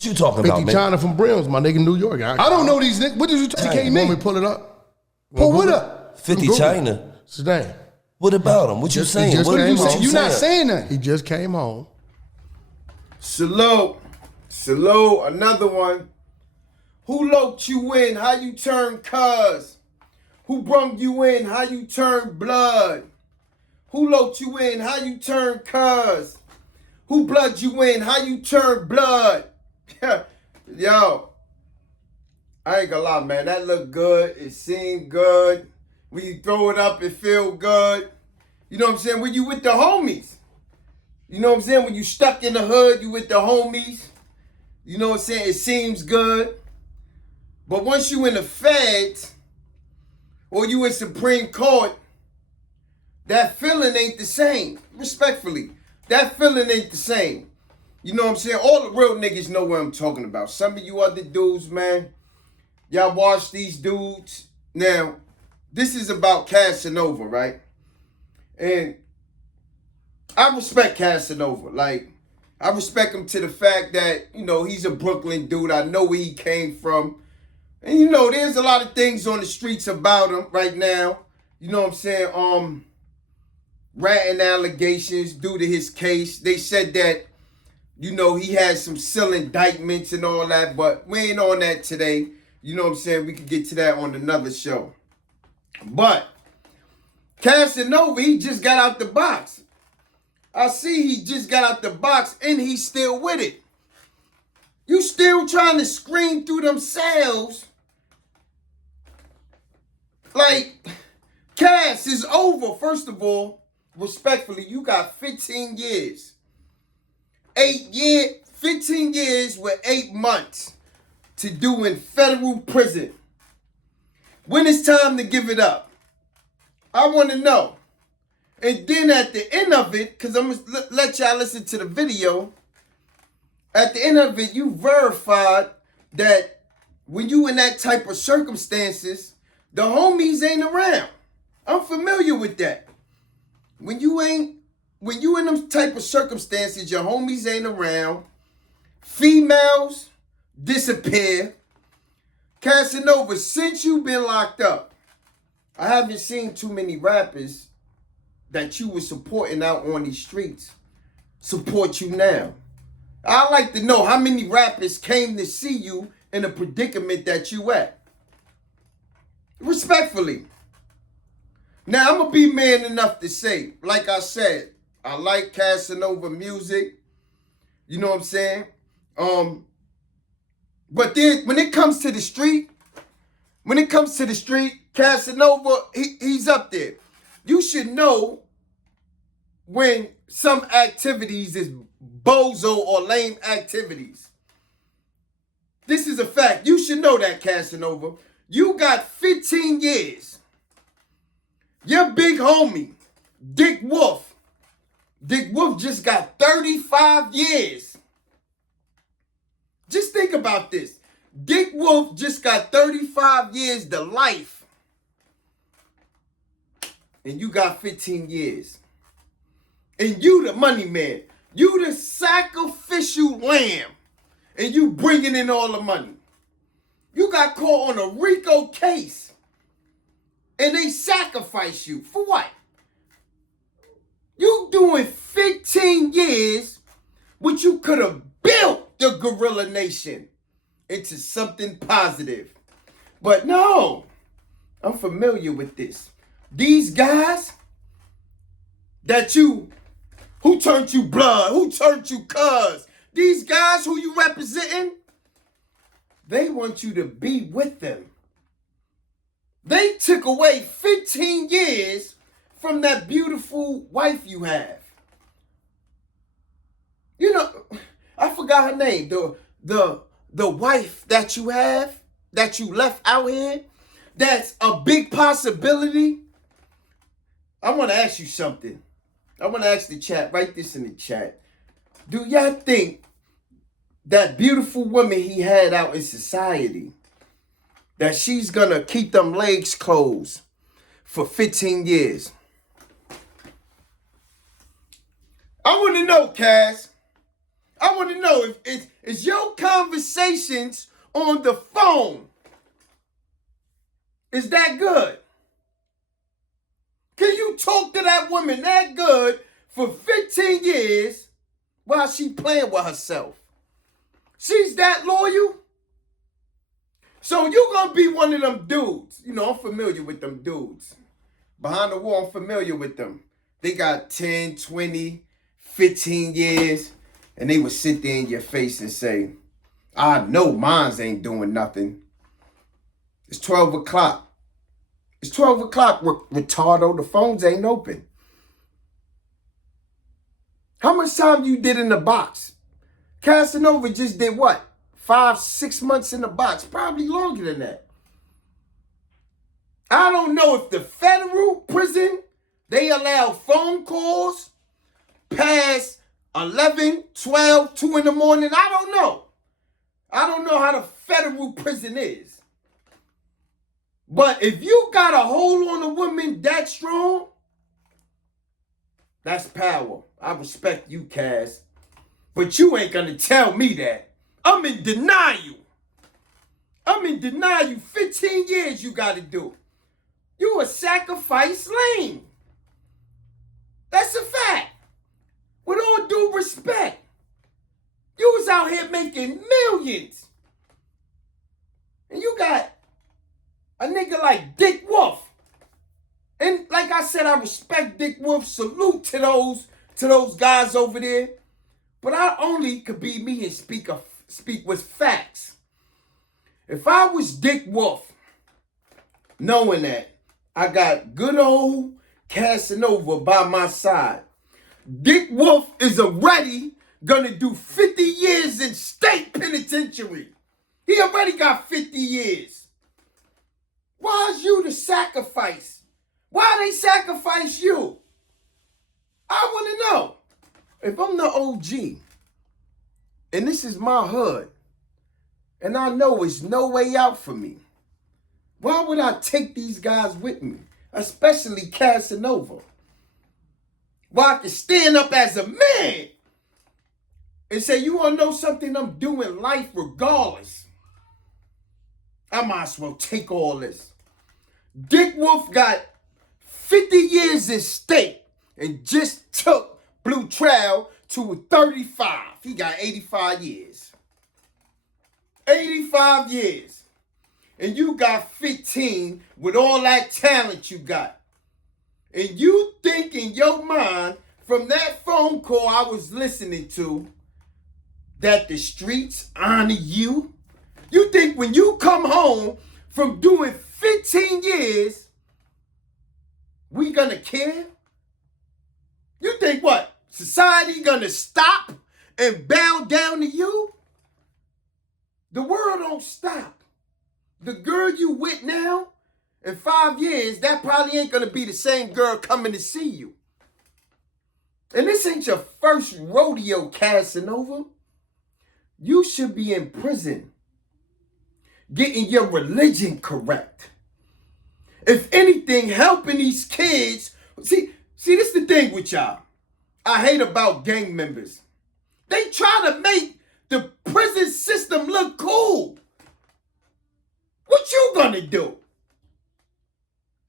What you talking 50 about, man? China from Brims, my nigga, New York. I don't know these niggas. What did you tell You me? want me to pull it up? Pull what up? 50 China. Sedan. What about him? What you saying? just What came you home. You not saying? saying that. He just came home. Salute, another one. Who loped you in? How you turn cuz? Who brung you in? How you turn blood? Who loped you in? How you turn cuz? Who blood you in? How you turn blood? Yo, I ain't gonna lie, man. That looked good. It seemed good. When you throw it up, it feel good. You know what I'm saying? When you with the homies. You know what I'm saying? When you stuck in the hood, you with the homies. You know what I'm saying? It seems good. But once you in the feds, or you in Supreme Court, that feeling ain't the same. Respectfully, that feeling ain't the same. You know what I'm saying? All the real niggas know what I'm talking about. Some of you other dudes, man, y'all watch these dudes. Now, this is about Casanova, right? And I respect Casanova. Like, I respect him to the fact that, you know, he's a Brooklyn dude. I know where he came from. And, you know, there's a lot of things on the streets about him right now. You know what I'm saying? Ratting allegations due to his case. They said that, you know, he had some civil indictments and all that, but we ain't on that today. You know what I'm saying? We could get to that on another show. But Casanova, he just got out the box. I see he just got out the box and he's still with it. You still trying to scream through them cells. Like, Cass is over. First of all, respectfully, you got 15 years. 15 years with 8 months to do in federal prison. When it's time to give it up? I want to know. And then at the end of it, because I'm going to let y'all listen to the video, at the end of it, you verified that when you in that type of circumstances, the homies ain't around. I'm familiar with that. When you in them type of circumstances, your homies ain't around. Females disappear. Casanova, since you've been locked up, I haven't seen too many rappers that you were supporting out on these streets support you now. I'd like to know how many rappers came to see you in the predicament that you at. Respectfully. Now, I'm going to be man enough to say, like I said, I like Casanova music. You know what I'm saying? But then when it comes to the street, Casanova, he's up there. You should know when some activities is bozo or lame activities. This is a fact. You should know that, Casanova. You got 15 years. Your big homie, Dick Wolf just got 35 years. Just think about this. Dick Wolf just got 35 years to life. And you got 15 years. And you the money man. You the sacrificial lamb. And you bringing in all the money. You got caught on a RICO case. And they sacrifice you. For what? You doing 15 years, which you could have built the Gorilla Nation into something positive. But no, I'm familiar with this. These guys who turned you blood, who turned you cuz, these guys who you representing, they want you to be with them. They took away 15 years from that beautiful wife you have. You know, I forgot her name. The wife that you have, that you left out here, that's a big possibility. I want to ask you something. I want to ask the chat, write this in the chat. Do y'all think that beautiful woman he had out in society, that she's going to keep them legs closed for 15 years? I want to know, Cass. I want to know if it's your conversations on the phone. Is that good? Can you talk to that woman that good for 15 years while she playing with herself? She's that loyal? So you're going to be one of them dudes. You know, I'm familiar with them dudes. Behind the wall, I'm familiar with them. They got 10, 20, 15 years, and they would sit there in your face and say, I know mines ain't doing nothing. It's 12 o'clock. It's 12 o'clock, retardo. The phones ain't open. How much time you did in the box? Casanova just did what? 5, 6 months in the box. Probably longer than that. I don't know if the federal prison, they allow phone calls past 11, 12, 2 in the morning. I don't know. I don't know how the federal prison is. But if you got a hold on a woman that strong, that's power. I respect you, Cass. But you ain't gonna tell me that. I'm in denial. I'm in denial. 15 years you gotta do. You a sacrifice lame. That's a fact. With all due respect. You was out here making millions. And you got a nigga like Dick Wolf. And like I said, I respect Dick Wolf. Salute to those guys over there. But I only could be me and speak with facts. If I was Dick Wolf, knowing that I got good old Casanova by my side, Dick Wolf is already gonna do 50 years in state penitentiary. He already got 50 years. Why is you the sacrifice? Why they sacrifice you? I want to know. If I'm the OG, and this is my hood, and I know it's no way out for me, why would I take these guys with me? Especially Casanova. Why I can stand up as a man and say, you want to know something? I'm doing life regardless. I might as well take all this. Dick Wolf got 50 years in state and just took Blue Trail to 35. He got 85 years. 85 years. And you got 15 with all that talent you got. And you think in your mind, from that phone call I was listening to, that the streets honor you? You think when you come home from doing 15 years, we gonna care? You think what? Society gonna stop and bow down to you? The world don't stop. The girl you with now, in 5 years, that probably ain't gonna be the same girl coming to see you. And this ain't your first rodeo, Casanova. You should be in prison, getting your religion correct. If anything, helping these kids. See, this is the thing with y'all. I hate about gang members. They try to make the prison system look cool. What you gonna do?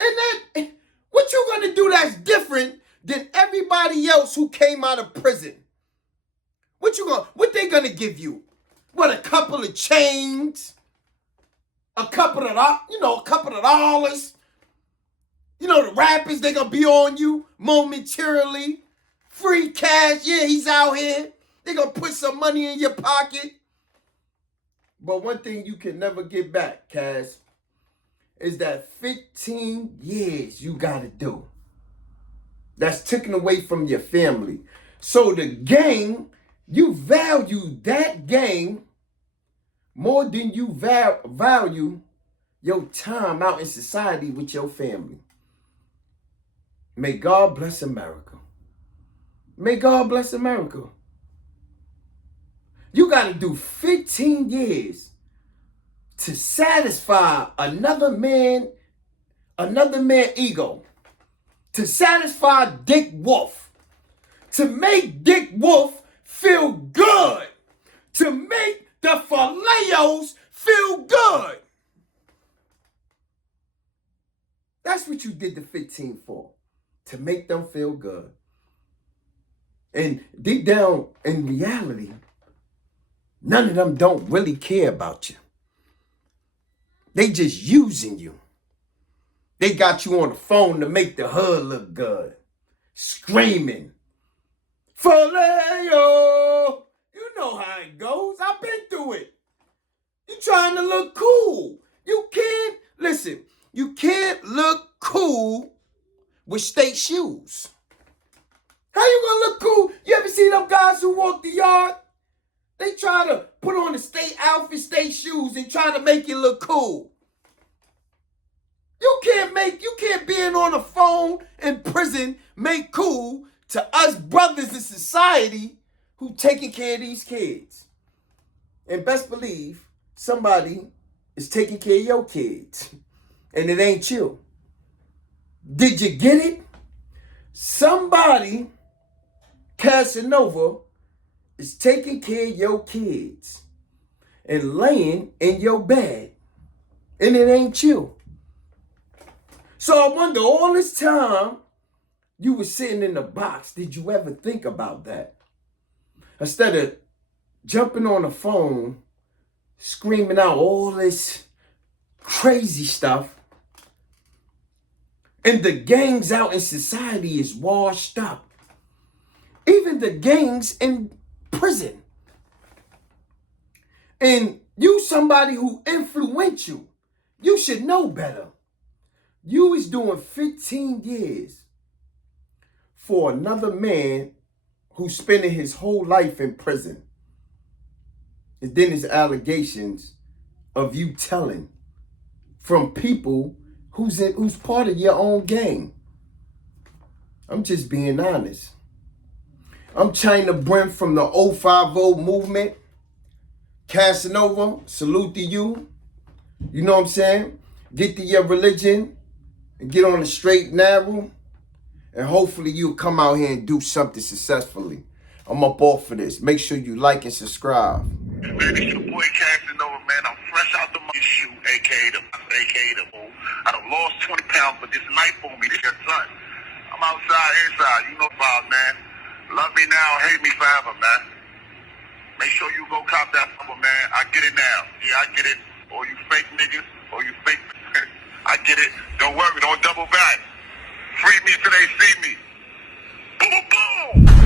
And what you gonna do that's different than everybody else who came out of prison? What they gonna give you? What, a couple of chains? A couple of dollars? You know, the rappers, they gonna be on you momentarily. Free cash, yeah, he's out here. They gonna put some money in your pocket. But one thing you can never get back, Cass, is that 15 years you gotta do. That's taken away from your family. So the gang, you value that gang more than you value your time out in society with your family. May God bless America. May God bless America. You got to do 15 years to satisfy another man ego, to satisfy Dick Wolf, to make Dick Wolf feel good. To make the Faleos feel good. That's what you did the 15 for. To make them feel good. And deep down in reality, none of them don't really care about you. They just using you. They got you on the phone to make the hood look good. Screaming. Faleo! You know how it goes. I've been through it. You trying to look cool. You can't, listen, you can't look cool with state shoes. How you gonna look cool? You ever see them guys who walk the yard? They try to put on the state outfit, state shoes, and try to make you look cool. You can't being on the phone in prison make cool to us brothers in society who taking care of these kids. And best believe somebody is taking care of your kids. And it ain't you. Did you get it? Somebody, Casanova, is taking care of your kids and laying in your bed. And it ain't you. So I wonder, all this time you were sitting in the box, did you ever think about that? Instead of jumping on the phone, screaming out all this crazy stuff, and the gangs out in society is washed up. Even the gangs in prison. And you somebody who influential, you should know better. You is doing 15 years for another man who's spending his whole life in prison. And then there's allegations of you telling from people who's part of your own gang. I'm just being honest. I'm China Brent from the 050 movement. Casanova, salute to you. You know what I'm saying? Get to your religion and get on the straight and narrow. And hopefully you'll come out here and do something successfully. I'm up off for this. Make sure you like and subscribe. Man, it's your boy Casanova, man. I'm fresh out the shoe, aka the bull. I done lost 20 pounds, but this knife on me, this your son. I'm outside, inside. You know about, man. Love me now, hate me forever, man. Make sure you go cop that number, man. I get it now. Yeah, I get it. Or you fake niggas, or you fake. I get it. Don't worry, don't double back. Free me till they see me. Boom, boom.